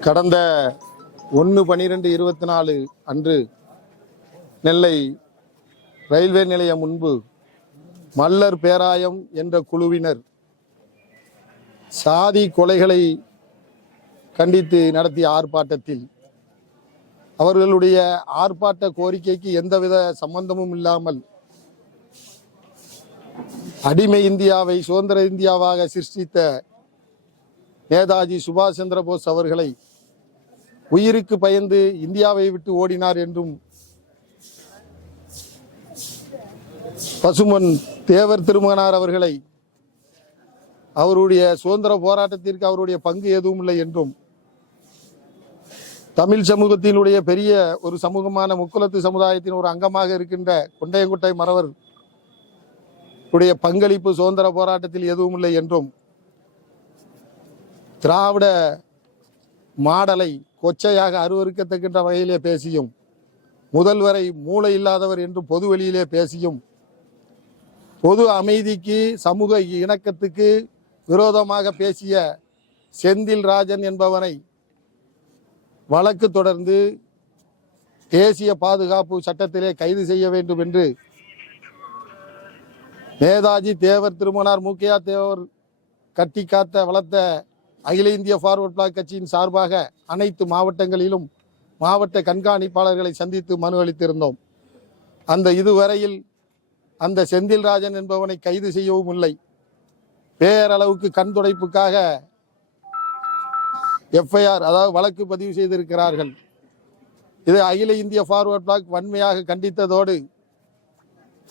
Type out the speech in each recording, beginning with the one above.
கடந்த ஒன்று பன்னிரெண்டு இருபத்தி நாலு அன்று நெல்லை ரயில்வே நிலையம் முன்பு மல்லர் பேராயம் என்ற குழுவினர் சாதி கொலைகளை கண்டித்து நடத்திய ஆர்ப்பாட்டத்தில் அவர்களுடைய ஆர்ப்பாட்ட கோரிக்கைக்கு எந்தவித சம்பந்தமும் இல்லாமல் அடிமை இந்தியாவை சுதந்திர இந்தியாவாக சிருஷ்டித்த நேதாஜி சுபாஷ் சந்திர போஸ் அவர்களை உயிருக்கு பயந்து இந்தியாவை விட்டு ஓடினார் என்றும் பசுமன் தேவர் திருமகனார் அவர்களை அவருடைய சுதந்திர போராட்டத்திற்கு அவருடைய பங்கு எதுவும் இல்லை என்றும் தமிழ் சமூகத்தினுடைய பெரிய ஒரு சமூகமான முக்குலத்து சமுதாயத்தின் ஒரு அங்கமாக இருக்கின்ற கொண்டையங்குட்டை மறவர் உடைய பங்களிப்பு சுதந்திர போராட்டத்தில் எதுவும் இல்லை என்றும் திராவிட மாடலை கொச்சையாக அருவறுக்கத்தக்கின்ற வகையிலே பேசியும் முதல்வரை மூளை இல்லாதவர் என்று பொது வெளியிலே பேசியும் பொது அமைதிக்கு சமூக இணக்கத்துக்கு விரோதமாக பேசிய செந்தில் ராஜன் என்பவனை வழக்கு தொடர்ந்து தேசிய பாதுகாப்பு சட்டத்திலே கைது செய்ய வேண்டும் என்று நேதாஜி தேவர் திருமணார் மூக்கையா தேவர் கட்டி காத்த வளர்த்த அகில இந்திய ஃபார்வர்ட் பிளாக் கட்சியின் சார்பாக அனைத்து மாவட்டங்களிலும் மாவட்ட கண்காணிப்பாளர்களை சந்தித்து மனு அளித்திருந்தோம். அந்த இதுவரையில் அந்த செந்தில்ராஜன் என்பவனை கைது செய்யவும் இல்லை. பேரளவுக்கு கண் துடைப்புக்காக எஃப்ஐஆர் அதாவது வழக்கு பதிவு செய்திருக்கிறார்கள். இது அகில இந்திய ஃபார்வர்ட் பிளாக் வன்மையாக கண்டித்ததோடு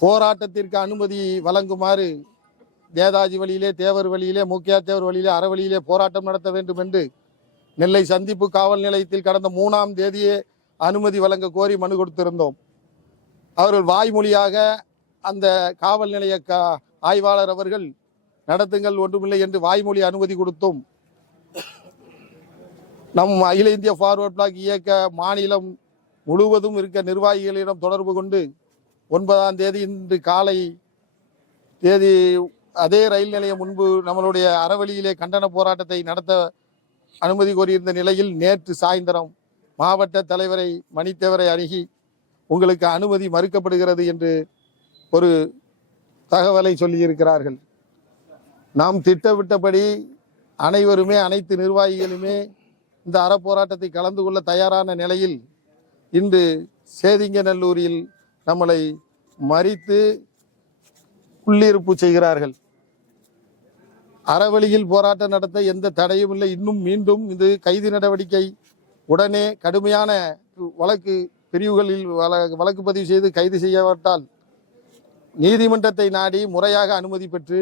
போராட்டத்திற்கு அனுமதி வழங்குமாறு நேதாஜி வழியிலே தேவர் வழியிலே முக்கியார் தேவர் வழியிலே அறவழியிலே போராட்டம் நடத்த வேண்டும் என்று நெல்லை சந்திப்பு காவல் நிலையத்தில் கடந்த மூணாம் தேதியே அனுமதி வழங்க கோரி மனு கொடுத்திருந்தோம். அவர்கள் வாய்மொழியாக அந்த காவல் நிலைய கா ஆய்வாளர் அவர்கள் நடத்துங்கள் ஒன்றுமில்லை என்று வாய்மொழி அனுமதி கொடுத்தும். நம் அகில இந்திய ஃபார்வர்ட் பிளாக் இயக்க மாநிலம் முழுவதும் இருக்க நிர்வாகிகளிடம் தொடர்பு கொண்டு ஒன்பதாம் தேதி இன்று காலை தேதி அதே ரயில் நிலையம் முன்பு நம்மளுடைய அறவழியிலே கண்டன போராட்டத்தை நடத்த அனுமதி கோரியிருந்த நிலையில் நேற்று சாயந்தரம் மாவட்ட தலைவரை மணித்தேவரை அணுகி உங்களுக்கு அனுமதி மறுக்கப்படுகிறது என்று ஒரு தகவலை சொல்லியிருக்கிறார்கள். நாம் திட்டமிட்டபடி அனைவருமே அனைத்து நிர்வாகிகளுமே இந்த அறப்போராட்டத்தை கலந்து கொள்ள தயாரான நிலையில் இன்று சேதிங்கநல்லூரில் நம்மளை மறித்து உள்ளிருப்பு செய்கிறார்கள். அறவழியில் போராட்டம் நடத்த எந்த தடையும் இல்லை. இன்னும் மீண்டும் இது கைது நடவடிக்கை உடனே கடுமையான வழக்கு பிரிவுகளில் வழக்கு பதிவு செய்து கைது செய்யப்பட்டால் நீதிமன்றத்தை நாடி முறையாக அனுமதி பெற்று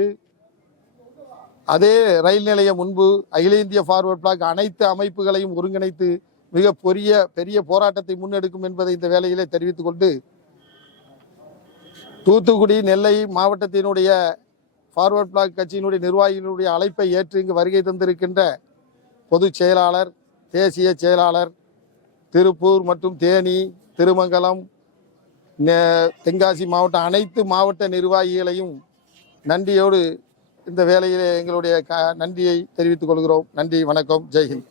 அதே ரயில் நிலையம் முன்பு அகில இந்திய ஃபார்வர்ட் பிளாக் அனைத்து அமைப்புகளையும் ஒருங்கிணைத்து மிக பெரிய பெரிய போராட்டத்தை முன்னெடுக்கும் என்பதை இந்த வேலையிலே தெரிவித்துக் கொண்டு தூத்துக்குடி நெல்லை மாவட்டத்தினுடைய ஃபார்வர்ட் பிளாக் கட்சியினுடைய நிர்வாகிகளுடைய அழைப்பை ஏற்று இங்கு வருகை தந்திருக்கின்ற பொதுச் செயலாளர் தேசிய செயலாளர் திருப்பூர் மற்றும் தேனி திருமங்கலம் தென்காசி மாவட்ட அனைத்து மாவட்ட நிர்வாகிகளையும் நன்றியோடு இந்த வேளையிலே எங்களுடைய க நன்றியை தெரிவித்துக் கொள்கிறோம். நன்றி வணக்கம் ஜெய்ஹிந்த்